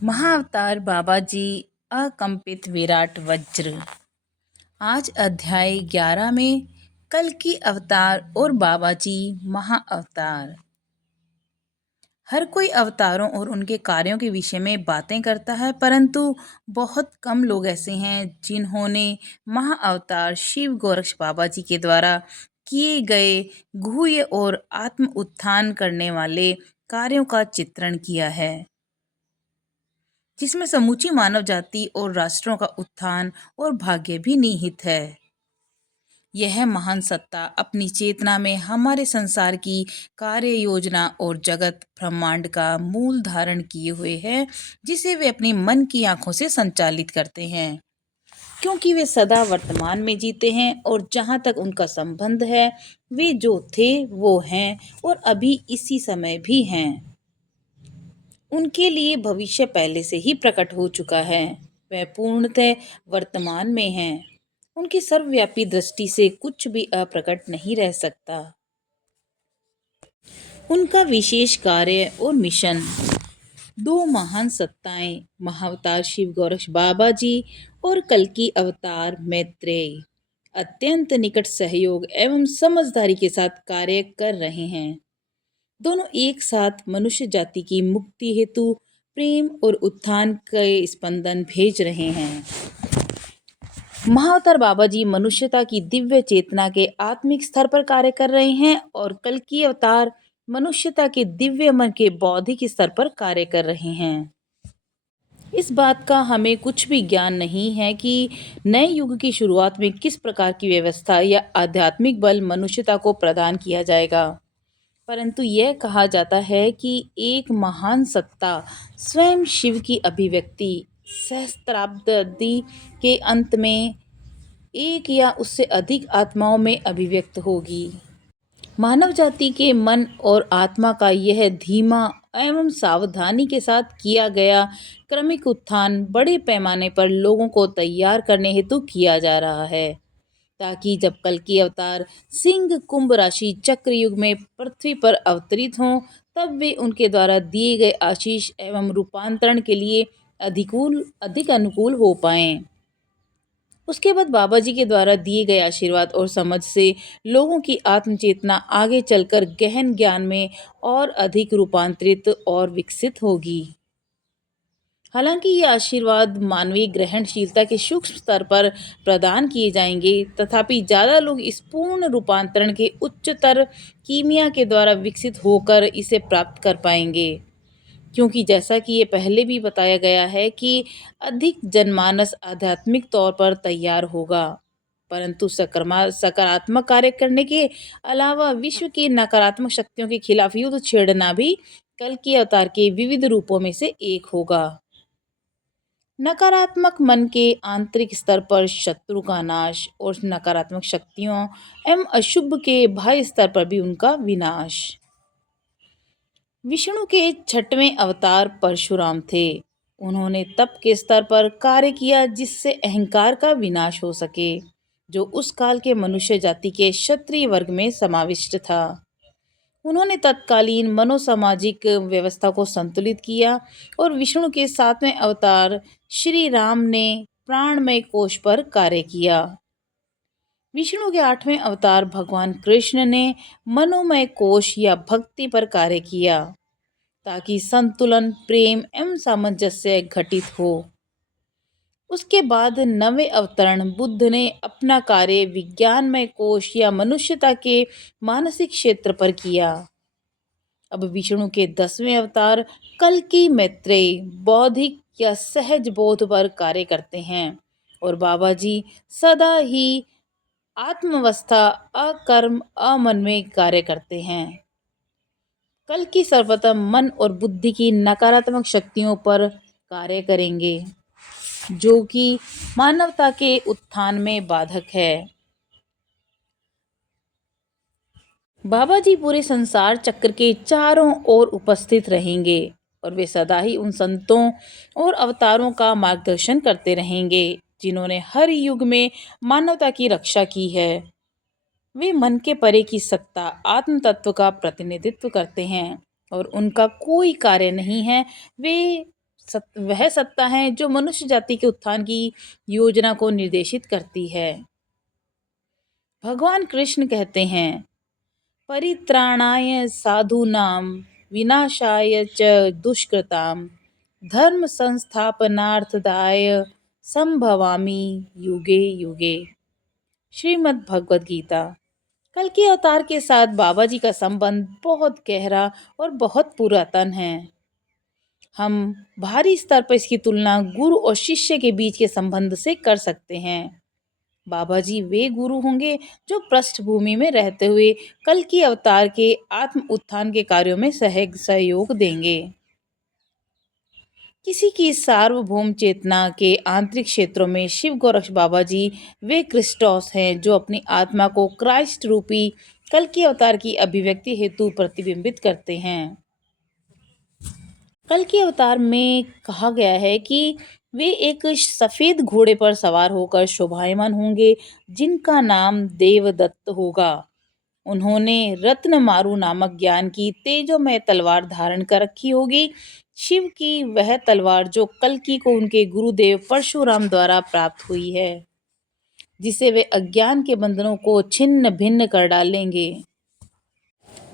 महाअवतार बाबा जी अकंपित विराट वज्र। आज अध्याय 11 में कल्कि अवतार और बाबा जी महाअवतार। हर कोई अवतारों और उनके कार्यों के विषय में बातें करता है, परंतु बहुत कम लोग ऐसे हैं जिन्होंने महाअवतार शिव गोरक्ष बाबा जी के द्वारा किए गए गुह्य और आत्म उत्थान करने वाले कार्यों का चित्रण किया है, जिसमें समूची मानव जाति और राष्ट्रों का उत्थान और भाग्य भी निहित है। यह महान सत्ता अपनी चेतना में हमारे संसार की कार्य योजना और जगत ब्रह्मांड का मूल धारण किए हुए है, जिसे वे अपनी मन की आंखों से संचालित करते हैं, क्योंकि वे सदा वर्तमान में जीते हैं और जहाँ तक उनका संबंध है, वे जो थे वो हैं और अभी इसी समय भी हैं। उनके लिए भविष्य पहले से ही प्रकट हो चुका है। वह पूर्णतः वर्तमान में है। उनकी सर्वव्यापी दृष्टि से कुछ भी अप्रकट नहीं रह सकता। उनका विशेष कार्य और मिशन। दो महान सत्ताएं महाअवतार शिव गोरक्ष बाबा जी और कल्कि अवतार मैत्रेय अत्यंत निकट सहयोग एवं समझदारी के साथ कार्य कर रहे हैं। दोनों एक साथ मनुष्य जाति की मुक्ति हेतु प्रेम और उत्थान के स्पंदन भेज रहे हैं। महाअवतार बाबा जी मनुष्यता की दिव्य चेतना के आत्मिक स्तर पर कार्य कर रहे हैं और कल्कि अवतार मनुष्यता के दिव्य मन के बौद्धिक स्तर पर कार्य कर रहे हैं। इस बात का हमें कुछ भी ज्ञान नहीं है कि नए युग की शुरुआत में किस प्रकार की व्यवस्था या आध्यात्मिक बल मनुष्यता को प्रदान किया जाएगा, परंतु यह कहा जाता है कि एक महान सत्ता स्वयं शिव की अभिव्यक्ति सहस्त्राब्दी के अंत में एक या उससे अधिक आत्माओं में अभिव्यक्त होगी। मानव जाति के मन और आत्मा का यह धीमा एवं सावधानी के साथ किया गया क्रमिक उत्थान बड़े पैमाने पर लोगों को तैयार करने हेतु किया जा रहा है, ताकि जब कल्कि अवतार सिंह कुंभ राशि चक्र युग में पृथ्वी पर अवतरित हों, तब वे उनके द्वारा दिए गए आशीष एवं रूपांतरण के लिए अधिक अनुकूल हो पाएं। उसके बाद बाबा जी के द्वारा दिए गए आशीर्वाद और समझ से लोगों की आत्मचेतना आगे चलकर गहन ज्ञान में और अधिक रूपांतरित और विकसित होगी। हालांकि ये आशीर्वाद मानवीय ग्रहणशीलता के सूक्ष्म स्तर पर प्रदान किए जाएंगे, तथापि ज़्यादा लोग इस पूर्ण रूपांतरण के उच्चतर कीमिया के द्वारा विकसित होकर इसे प्राप्त कर पाएंगे, क्योंकि जैसा कि ये पहले भी बताया गया है कि अधिक जनमानस आध्यात्मिक तौर पर तैयार होगा, परंतु सकारात्मक कार्य करने के अलावा विश्व की नकारात्मक शक्तियों के खिलाफ युद्ध छेड़ना भी कल्कि अवतार के विविध रूपों में से एक होगा। नकारात्मक मन के आंतरिक स्तर पर शत्रु का नाश और नकारात्मक शक्तियों एवं अशुभ के बाह्य स्तर पर भी उनका विनाश। विष्णु के 6वें अवतार परशुराम थे। उन्होंने तप के स्तर पर कार्य किया, जिससे अहंकार का विनाश हो सके, जो उस काल के मनुष्य जाति के क्षत्रिय वर्ग में समाविष्ट था। उन्होंने तत्कालीन मनोसामाजिक व्यवस्था को संतुलित किया और विष्णु के 7वें अवतार श्री राम ने प्राणमय कोश पर कार्य किया। विष्णु के 8वें अवतार भगवान कृष्ण ने मनोमय कोश या भक्ति पर कार्य किया, ताकि संतुलन, प्रेम एवं सामंजस्य घटित हो। उसके बाद 9वें अवतरण बुद्ध ने अपना कार्य विज्ञानमय कोश या मनुष्यता के मानसिक क्षेत्र पर किया। अब विष्णु के 10वें अवतार कल्कि मैत्रेय बौद्धिक या सहज बोध पर कार्य करते हैं और बाबा जी सदा ही आत्मावस्था, अकर्म, अमन में कार्य करते हैं। कल्कि सर्वप्रथम मन और बुद्धि की नकारात्मक शक्तियों पर कार्य करेंगे, जो कि मानवता के उत्थान में बाधक है। बाबा जी पूरे संसार चक्र के चारों ओर उपस्थित रहेंगे और वे सदा ही उन संतों और अवतारों का मार्गदर्शन करते रहेंगे जिन्होंने हर युग में मानवता की रक्षा की है। वे मन के परे की सत्ता, आत्म तत्व का प्रतिनिधित्व करते हैं और उनका कोई कार्य नहीं है। वे वह सत्ता है जो मनुष्य जाति के उत्थान की योजना को निर्देशित करती है। भगवान कृष्ण कहते हैं, परित्राणाय साधूनां विनाशाय च दुष्कृतां धर्म संस्थापनार्थाय संभवामि युगे युगे। श्रीमद् भगवद गीता। कल के अवतार के साथ बाबा जी का संबंध बहुत गहरा और बहुत पुरातन है। हम भारी स्तर पर इसकी तुलना गुरु और शिष्य के बीच के संबंध से कर सकते हैं। बाबा जी वे गुरु होंगे जो पृष्ठभूमि में रहते हुए कल की अवतार के आत्म उत्थान के कार्यों में सहयोग देंगे। किसी की सार्वभौम चेतना के आंतरिक क्षेत्रों में शिव गोरक्ष बाबा जी वे क्रिस्टोस हैं जो अपनी आत्मा को क्राइस्ट रूपी कल के अवतार की अभिव्यक्ति हेतु प्रतिबिंबित करते हैं। कल के अवतार में कहा गया है कि वे एक सफेद घोड़े पर सवार होकर शोभायमान होंगे जिनका नाम देवदत्त होगा। उन्होंने रत्नमारु नामक ज्ञान की तेजोमय तलवार धारण कर रखी होगी। शिव की वह तलवार जो कल्कि को उनके गुरुदेव परशुराम द्वारा प्राप्त हुई है, जिसे वे अज्ञान के बंधनों को छिन्न भिन्न कर डालेंगे।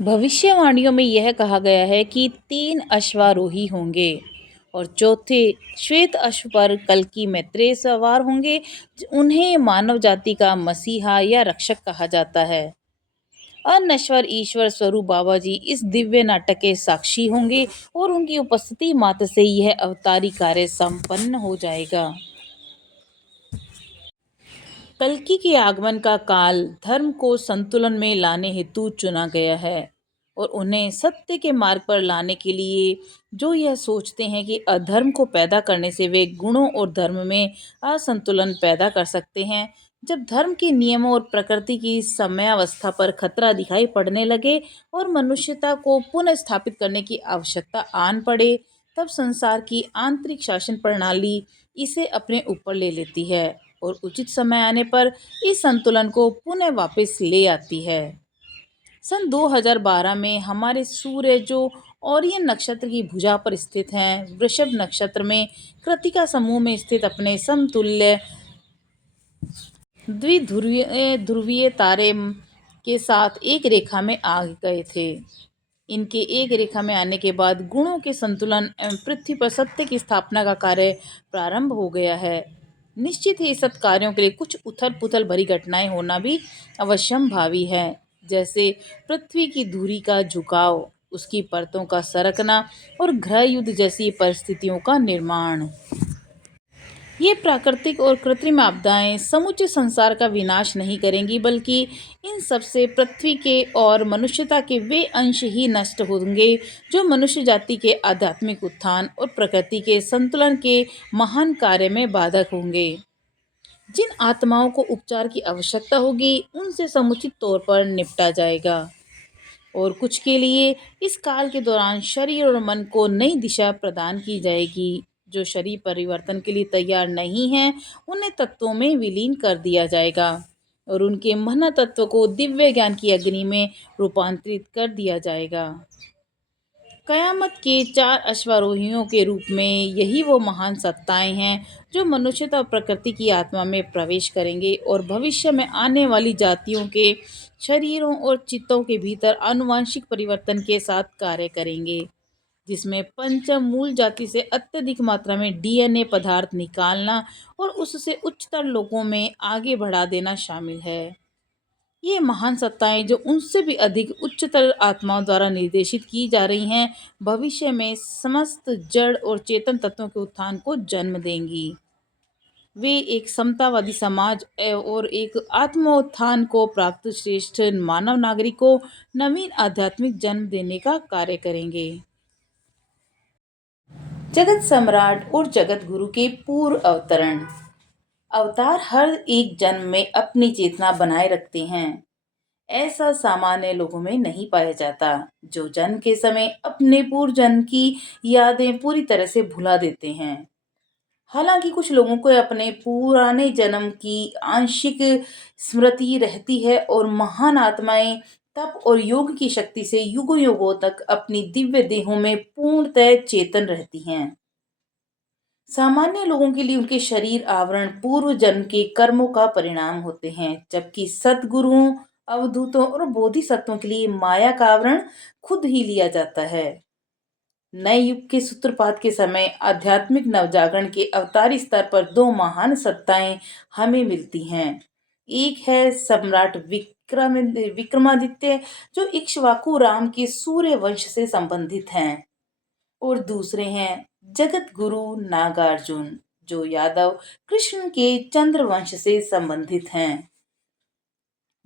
भविष्यवाणियों में यह कहा गया है कि 3 अश्वारोही होंगे और चौथे श्वेत अश्व पर कल्कि मैत्रेय सवार होंगे। उन्हें मानव जाति का मसीहा या रक्षक कहा जाता है। अनश्वर ईश्वर स्वरूप बाबा जी इस दिव्य नाटक के साक्षी होंगे और उनकी उपस्थिति मात्र से यह अवतारी कार्य संपन्न हो जाएगा। कल्कि के आगमन का काल धर्म को संतुलन में लाने हेतु चुना गया है और उन्हें सत्य के मार्ग पर लाने के लिए जो यह सोचते हैं कि अधर्म को पैदा करने से वे गुणों और धर्म में असंतुलन पैदा कर सकते हैं। जब धर्म के नियमों और प्रकृति की समयावस्था पर खतरा दिखाई पड़ने लगे और मनुष्यता को पुनः स्थापित करने की आवश्यकता आन पड़े, तब संसार की आंतरिक शासन प्रणाली इसे अपने ऊपर ले लेती है और उचित समय आने पर इस संतुलन को पुनः वापस ले आती है। सन 2012 में हमारे सूर्य जो ओरियन नक्षत्र की भुजा पर स्थित हैं, वृषभ नक्षत्र में कृत्तिका समूह में स्थित अपने समतुल्य द्विध्रुवीय ध्रुवीय तारे के साथ एक रेखा में आ गए थे। इनके एक रेखा में आने के बाद गुणों के संतुलन एवं पृथ्वी पर सत्य की स्थापना का कार्य प्रारंभ हो गया है। निश्चित ही सत्य कार्यों के लिए कुछ उथल पुथल भरी घटनाएं होना भी अवश्यंभावी है, जैसे पृथ्वी की धुरी का झुकाव, उसकी परतों का सरकना और गृह युद्ध जैसी परिस्थितियों का निर्माण। ये प्राकृतिक और कृत्रिम आपदाएं समूचे संसार का विनाश नहीं करेंगी, बल्कि इन सबसे पृथ्वी के और मनुष्यता के वे अंश ही नष्ट होंगे जो मनुष्य जाति के आध्यात्मिक उत्थान और प्रकृति के संतुलन के महान कार्य में बाधक होंगे। जिन आत्माओं को उपचार की आवश्यकता होगी उनसे समुचित तौर पर निपटा जाएगा और कुछ के लिए इस काल के दौरान शरीर और मन को नई दिशा प्रदान की जाएगी। जो शरीर परिवर्तन के लिए तैयार नहीं है उन्हें तत्वों में विलीन कर दिया जाएगा और उनके मन तत्व को दिव्य ज्ञान की अग्नि में रूपांतरित कर दिया जाएगा। कयामत के 4 अश्वारोहियों के रूप में यही वो महान सत्ताएं हैं जो मनुष्यता और प्रकृति की आत्मा में प्रवेश करेंगे और भविष्य में आने वाली जातियों के शरीरों और चित्तों के भीतर आनुवंशिक परिवर्तन के साथ कार्य करेंगे, जिसमें पंचम मूल जाति से अत्यधिक मात्रा में डीएनए पदार्थ निकालना और उससे उच्चतर लोकों में आगे बढ़ा देना शामिल है। ये महान सत्ताएं जो उनसे भी अधिक उच्चतर आत्माओं द्वारा निर्देशित की जा रही हैं, भविष्य में समस्त जड़ और चेतन तत्वों के उत्थान को जन्म देंगी। वे एक समतावादी समाज और एक आत्मोत्थान को प्राप्त श्रेष्ठ मानव नागरिक को नवीन आध्यात्मिक जन्म देने का कार्य करेंगे। जगत सम्राट और जगत गुरु के पूर्व अवतरण। अवतार हर एक जन्म में अपनी चेतना बनाए रखते हैं। ऐसा सामान्य लोगों में नहीं पाया जाता जो जन्म के समय अपने पूर्व जन्म की यादें पूरी तरह से भुला देते हैं। हालांकि कुछ लोगों को अपने पुराने जन्म की आंशिक स्मृति रहती है और महान आत्माएं तप और योग की शक्ति से युगों युगों तक अपनी दिव्य देहों में पूर्णतः चेतन रहती हैं। सामान्य लोगों के लिए उनके शरीर आवरण पूर्व जन्म के कर्मों का परिणाम होते हैं, जबकि सद्गुरुओं, अवधूतों और बोधिसत्वों के लिए माया का आवरण खुद ही लिया जाता है। नए युग के सूत्रपात के समय आध्यात्मिक नवजागरण के अवतारी स्तर पर दो महान सत्ताएं हमें मिलती हैं। एक है सम्राट विक्रमादित्य, जो इक्ष्वाकु राम के सूर्य वंश से संबंधित हैं, और दूसरे हैं जगत गुरु नागार्जुन, जो यादव कृष्ण के चंद्र वंश से संबंधित हैं।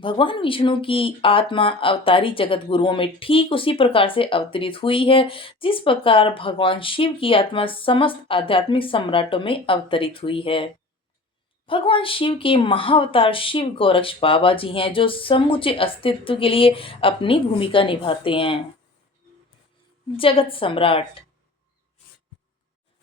भगवान विष्णु की आत्मा अवतारी जगत गुरुओं में ठीक उसी प्रकार से अवतरित हुई है, जिस प्रकार भगवान शिव की आत्मा समस्त आध्यात्मिक सम्राटों में अवतरित हुई है। भगवान शिव के महाअवतार शिव गोरक्ष बाबा जी हैं, जो समूचे अस्तित्व के लिए अपनी भूमिका निभाते हैं। जगत सम्राट।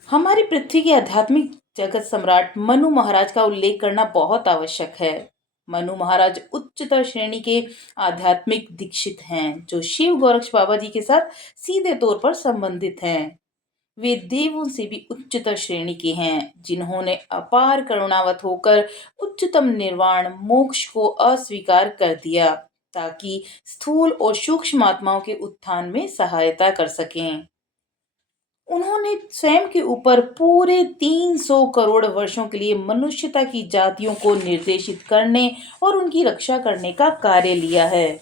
हमारी पृथ्वी के आध्यात्मिक जगत सम्राट मनु महाराज का उल्लेख करना बहुत आवश्यक है। मनु महाराज उच्चतर श्रेणी के आध्यात्मिक दीक्षित हैं, जो शिव गोरक्ष बाबा जी के साथ सीधे तौर पर संबंधित हैं। वे देवों से भी उच्चतर श्रेणी के हैं, जिन्होंने अपार करुणावत होकर उच्चतम निर्वाण मोक्ष को अस्वीकार कर दिया, ताकि स्थूल और सूक्ष्म आत्माओं के उत्थान में सहायता कर सकें। उन्होंने स्वयं के ऊपर पूरे 300 करोड़ वर्षों के लिए मनुष्यता की जातियों को निर्देशित करने और उनकी रक्षा करने का कार्य लिया है।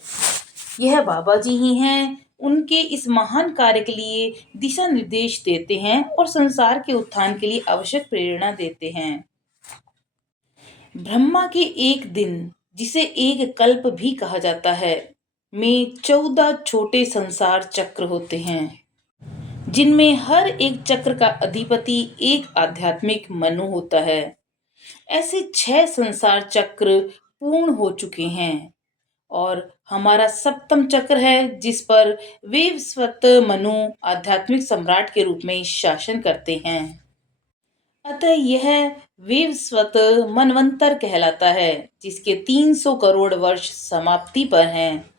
यह बाबा जी ही हैं, उनके इस महान कार्य के लिए दिशा निर्देश देते हैं और संसार के उत्थान के लिए आवश्यक प्रेरणा देते हैं। ब्रह्मा के एक दिन, जिसे एक कल्प भी कहा जाता है, में 14 छोटे संसार चक्र होते हैं, जिनमें हर एक चक्र का अधिपति एक आध्यात्मिक मनु होता है। ऐसे 6 संसार चक्र पूर्ण हो चुके हैं और हमारा सप्तम चक्र है, जिस पर वेवस्वत मनु आध्यात्मिक सम्राट के रूप में शासन करते हैं। अतः यह वेवस्वत मनवंतर कहलाता है, जिसके 300 करोड़ वर्ष समाप्ति पर हैं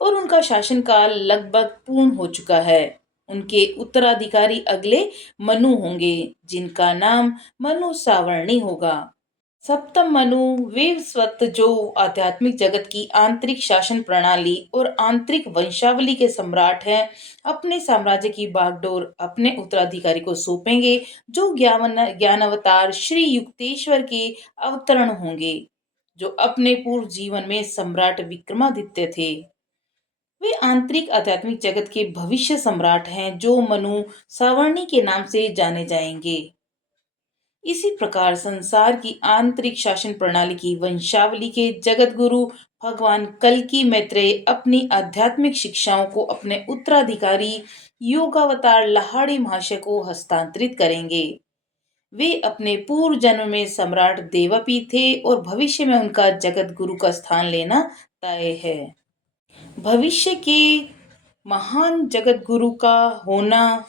और उनका शासनकाल लगभग पूर्ण हो चुका है। उनके उत्तराधिकारी अगले मनु होंगे, जिनका नाम मनु सावर्णी होगा। सप्तम मनु वेवस्वत, जो आध्यात्मिक जगत की आंतरिक शासन प्रणाली और आंतरिक वंशावली के सम्राट हैं, अपने साम्राज्य की बागडोर अपने उत्तराधिकारी को सौंपेंगे, जो ज्ञान अवतार श्री युक्तेश्वर के अवतरण होंगे, जो अपने पूर्व जीवन में सम्राट विक्रमादित्य थे। वे आंतरिक आध्यात्मिक जगत के भविष्य सम्राट हैं, जो मनु सावर्णी के नाम से जाने जाएंगे। इसी प्रकार संसार की आंतरिक शासन प्रणाली की वंशावली के जगत गुरु भगवान कल्कि मैत्रेय अपनी आध्यात्मिक शिक्षाओं को अपने उत्तराधिकारी योगावतार लहाड़ी महाशय को हस्तांतरित करेंगे। वे अपने पूर्व जन्म में सम्राट देवपी थे और भविष्य में उनका जगत गुरु का स्थान लेना तय है। भविष्य के महान जगत गुरु का होना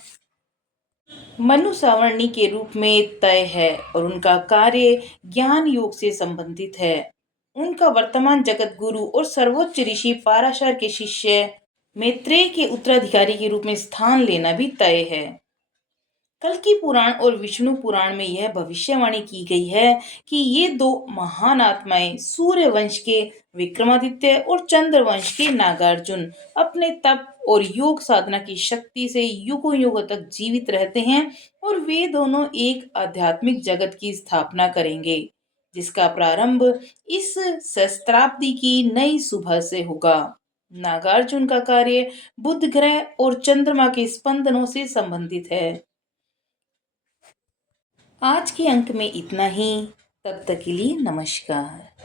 मनु सावर्णी के रूप में तय है और उनका कार्य ज्ञान योग से संबंधित है। उनका वर्तमान जगत गुरु और सर्वोच्च ऋषि पाराशर के शिष्य मैत्रेय के उत्तराधिकारी के रूप में स्थान लेना भी तय है। कल्कि पुराण और विष्णु पुराण में यह भविष्यवाणी की गई है कि ये दो महान आत्माएं सूर्य वंश के विक्रमादित्य और चंद्र वंश के नागार्जुन अपने तप और योग साधना की शक्ति से युगों युगों तक जीवित रहते हैं और वे दोनों एक आध्यात्मिक जगत की स्थापना करेंगे, जिसका प्रारंभ इस सहस्त्राब्दी की नई सुबह से होगा। नागार्जुन का कार्य बुध ग्रह और चंद्रमा के स्पंदनों से संबंधित है। आज के अंक में इतना ही। तब तक के लिए नमस्कार।